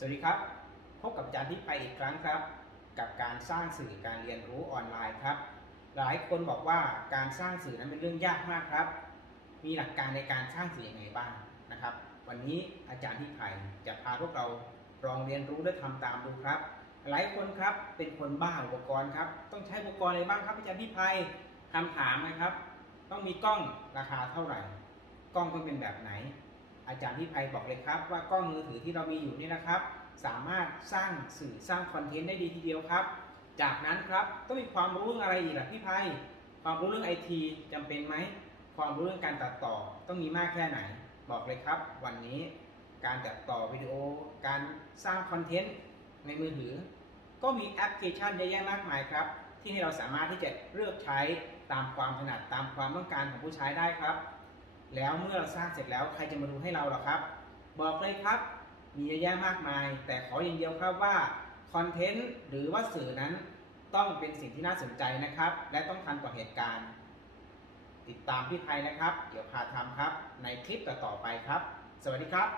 สวัสดีครับ พบกับอาจารย์ที่ไปอีกครั้งครับ กับการสร้างสื่อการเรียนรู้ออนไลน์ครับ หลายคนบอกว่าการสร้างสื่อนั้นเป็นเรื่องยากมากครับ มีหลักการในการสร้างสื่อยังไงบ้างนะครับ วันนี้อาจารย์ที่ไผ่จะพาพวกเราลองเรียนรู้และทำตามดูครับ หลายคนครับเป็นคนบ้าอุปกรณ์ครับ ต้องใช้อุปกรณ์อะไรบ้างครับอาจารย์ที่ไผ่คำถามนะครับ ต้องมีกล้องราคาเท่าไหร่ กล้องต้องเป็นแบบไหน อาจารย์ที่ไพบอกเลยครับว่ากล้องมือถือที่เรามีอยู่นี่นะครับ สามารถสร้างสื่อสร้างคอนเทนต์ได้ดีทีเดียวครับ จากนั้นครับต้องมีความรู้เรื่องอะไรอีกล่ะพี่ไพความรู้เรื่องไอทีจำเป็นไหมความรู้เรื่องการตัดต่อต้องมีมากแค่ไหน บอกเลยครับ วันนี้การตัดต่อวิดีโอ การสร้างคอนเทนต์ในมือถือ ก็มีแอปพลิเคชันเยอะแยะมากมายครับ ที่ให้เราสามารถที่จะเลือกใช้ตามความถนัดตามความต้องการของผู้ใช้ได้ครับ แล้วเมื่อเราสร้างเสร็จแล้วใครจะมาดูให้เราหรอครับ บอกเลยครับ มีเยอะแยะมากมาย แต่ขออย่างเดียวครับว่าคอนเทนต์หรือว่าสื่อนั้นต้องเป็นสิ่งที่น่าสนใจนะครับ และต้องทันต่อเหตุการณ์ ติดตามพี่ไพนะครับ เดี๋ยวพาทำครับ ในคลิปต่อๆไปครับ สวัสดีครับ